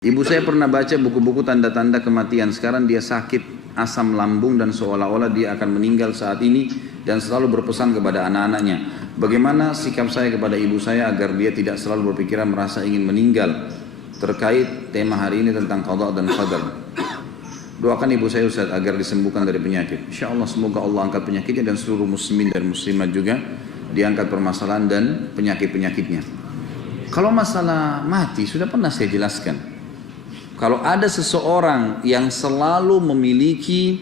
Ibu saya pernah baca buku-buku tanda-tanda kematian. Sekarang dia sakit asam lambung dan seolah-olah dia akan meninggal saat ini dan selalu berpesan kepada anak-anaknya. Bagaimana sikap saya kepada ibu saya agar dia tidak selalu berpikiran merasa ingin meninggal terkait tema hari ini tentang qada dan qadar. Doakan ibu saya Ustaz agar disembuhkan dari penyakit. Insya Allah semoga Allah angkat penyakitnya dan seluruh muslimin dan muslimat juga diangkat permasalahan dan penyakit-penyakitnya. Kalau masalah mati sudah pernah saya jelaskan. Kalau ada seseorang yang selalu memiliki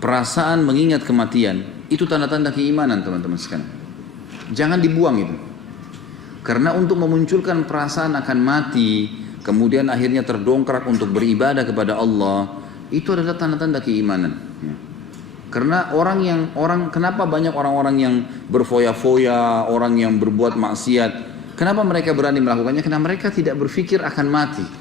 perasaan mengingat kematian, itu tanda-tanda keimanan teman-teman sekalian. Jangan dibuang itu. Karena untuk memunculkan perasaan akan mati, kemudian akhirnya terdongkrak untuk beribadah kepada Allah, itu adalah tanda-tanda keimanan. Karena kenapa banyak orang-orang yang berfoya-foya, orang yang berbuat maksiat, kenapa mereka berani melakukannya? Karena mereka tidak berpikir akan mati.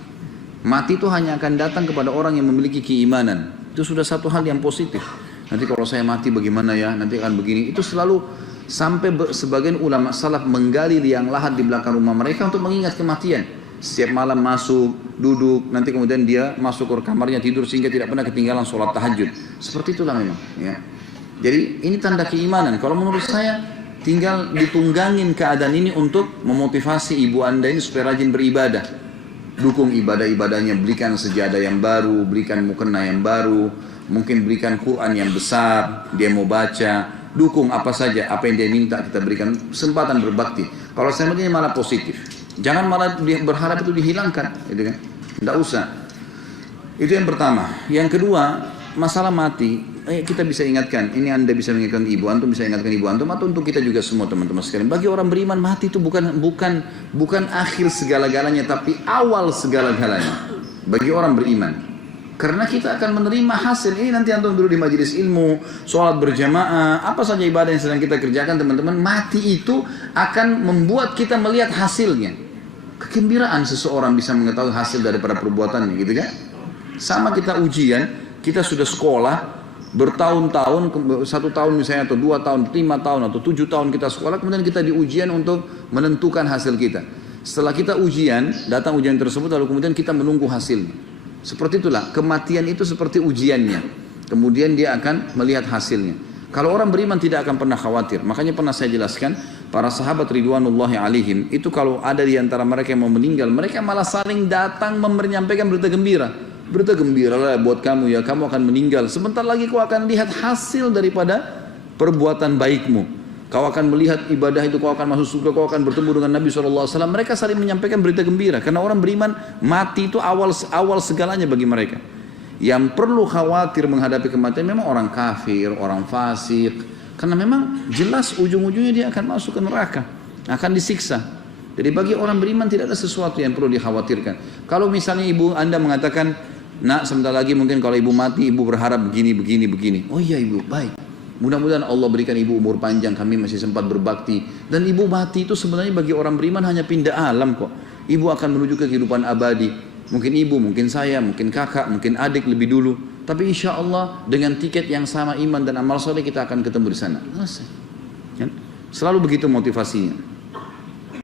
Mati itu hanya akan datang kepada orang yang memiliki keimanan. Itu sudah satu hal yang positif. Nanti kalau saya mati bagaimana ya? Nanti akan begini. Itu selalu sampai sebagian ulama salaf menggali liang lahat di belakang rumah mereka untuk mengingat kematian. Setiap malam masuk, duduk, nanti kemudian dia masuk ke kamarnya tidur sehingga tidak pernah ketinggalan sholat tahajud. Seperti itulah memang. Ya. Jadi ini tanda keimanan. Kalau menurut saya tinggal ditunggangin keadaan ini untuk memotivasi ibu anda ini supaya rajin beribadah. Dukung ibadah-ibadahnya, berikan sejadah yang baru, berikan mukena yang baru, mungkin berikan Quran yang besar, dia mau baca, dukung apa saja, apa yang dia minta kita berikan, kesempatan berbakti. Kalau saya ini malah positif, jangan malah berharap itu dihilangkan, gitu kan? Tidak usah. Itu yang pertama. Yang kedua, masalah mati, kita bisa ingatkan, ini anda bisa mengingatkan ibu antum, bisa ingatkan ibu antum, atau untuk kita juga semua teman-teman sekalian. Bagi orang beriman mati itu bukan akhir segala-galanya, tapi awal segala-galanya. Bagi orang beriman, karena kita akan menerima hasil. Ini nanti antum dulu di majelis ilmu, sholat berjamaah, apa saja ibadah yang sedang kita kerjakan teman-teman, mati itu akan membuat kita melihat hasilnya. Kegembiraan seseorang bisa mengetahui hasil daripada perbuatannya, gitu kan? Sama kita ujian, kita sudah sekolah bertahun-tahun, 1 tahun misalnya, atau 2 tahun, 5 tahun, atau 7 tahun kita sekolah, kemudian kita di ujian untuk menentukan hasil kita. Setelah kita ujian, datang ujian tersebut, lalu kemudian kita menunggu hasilnya. Seperti itulah, kematian itu seperti ujiannya. Kemudian dia akan melihat hasilnya. Kalau orang beriman tidak akan pernah khawatir. Makanya pernah saya jelaskan, para sahabat ridwanullahi alaihim, itu kalau ada di antara mereka yang mau meninggal, mereka malah saling datang menyampaikan berita gembira. Berita gembira lah buat kamu ya, kamu akan meninggal. Sebentar lagi kau akan lihat hasil daripada perbuatan baikmu. Kau akan melihat ibadah itu, kau akan masuk surga, kau akan bertemu dengan Nabi SAW. Mereka saling menyampaikan berita gembira. Karena orang beriman, mati itu awal segalanya bagi mereka. Yang perlu khawatir menghadapi kematian memang orang kafir, orang fasik. Karena memang jelas ujung-ujungnya dia akan masuk ke neraka, akan disiksa. Jadi bagi orang beriman tidak ada sesuatu yang perlu dikhawatirkan. Kalau misalnya ibu anda mengatakan, nak sebentar lagi mungkin kalau ibu mati, ibu berharap begini. Oh iya ibu, baik. Mudah-mudahan Allah berikan ibu umur panjang, kami masih sempat berbakti. Dan ibu mati itu sebenarnya bagi orang beriman hanya pindah alam kok. Ibu akan menuju ke kehidupan abadi. Mungkin ibu, mungkin saya, mungkin kakak, mungkin adik lebih dulu. Tapi insya Allah dengan tiket yang sama iman dan amal soleh kita akan ketemu di sana. Selalu begitu motivasinya.